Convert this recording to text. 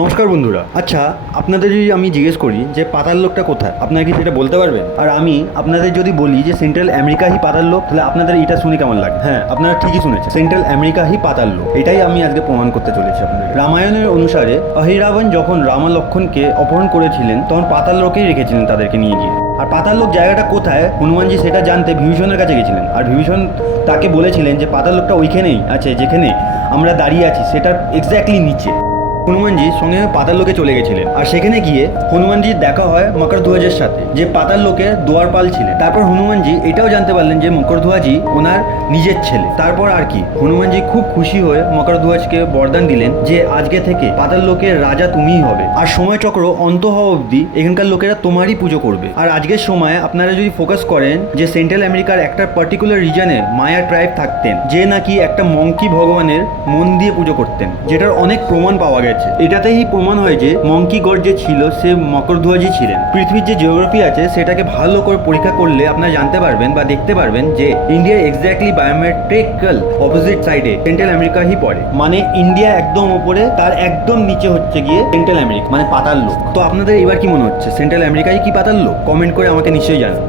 নমস্কার বন্ধুরা। আচ্ছা, আপনাদের যদি আমি জিজ্ঞেস করি যে পাতাল লোকটা কোথায়, আপনারা কি সেটা বলতে পারবেন? আর আমি আপনাদের যদি বলি যে সেন্ট্রাল আমেরিকাই পাতাল লোক, তাহলে আপনাদের এটা শুনে কেমন লাগে? হ্যাঁ, আপনারা ঠিকই শুনেছেন, সেন্ট্রাল আমেরিকাই পাতাল লোক। এটাই আমি আজকে প্রমাণ করতে চলেছি আপনাদের। রামায়ণের অনুসারে অহিরাবণ যখন রাম লক্ষণকে অপহরণ করেছিলেন, তখন পাতাল লোকেই রেখেছিলেন তাদেরকে নিয়ে গিয়ে। আর পাতাল লোক জায়গাটা কোথায়, হনুমানজি সেটা জানতে বিভীষণের কাছে গেছিলেন। আর বিভীষণ তাকে বলেছিলেন যে পাতাল লোকটা ওইখানেই আছে, যেখানে আমরা দাঁড়িয়ে আছি সেটার এক্স্যাক্টলি নিচে। হনুমানজি সঙ্গে পাতাল লোকে চলে গেছিলেন। আর সেখানে গিয়ে হনুমানজির দেখা হয় মকরধ্বজের সাথে, যে পাতাল লোকে দুয়ারপাল ছিলেন। তারপর হনুমানজি এটাও জানতে পারলেন যে মকরধ্বজই ওনার নিজের ছেলে। তারপর আর কি, হনুমানজি খুব খুশি হয়ে মকরধ্বজকে বরদান দিলেন যে আজকে থেকে পাতাল লোকের রাজা তুমিই হবে, আর সময়চক্র অন্ত হওয়া অবধি এখানকার লোকেরা তোমারই পুজো করবে। আর আজকের সময় আপনারা যদি ফোকাস করেন যে সেন্ট্রাল আমেরিকার একটা পার্টিকুলার রিজনে মায়া ট্রাইব থাকতেন, যে নাকি একটা মঙ্কি ভগবানের মন দিয়ে পুজো করতেন, যেটার অনেক প্রমাণ পাওয়া গেছে। এটাতেই প্রমাণ হয় যে মঙ্কি গড যে ছিল সে মকরধ্বজই ছিলেন। পৃথিবীর যে জিওগ্রাফি আছে সেটাকে ভালো করে পরীক্ষা করলে আপনারা জানতে পারবেন বা দেখতে পারবেন যে ইন্ডিয়ার এক্স্যাক্টলি বায়োমেট্রিক্যাল অপোজিট সাইডে সেন্ট্রাল আমেরিকাই পড়ে। মানে ইন্ডিয়া একদম উপরে, তার একদম নিচে হচ্ছে গিয়ে সেন্ট্রাল আমেরিকা, মানে পাতাল লোক। তো আপনাদের এবার কি মনে হচ্ছে, সেন্ট্রাল আমেরিকাই কি পাতাল লোক? কমেন্ট করে আমাকে নিশ্চয়ই জানান।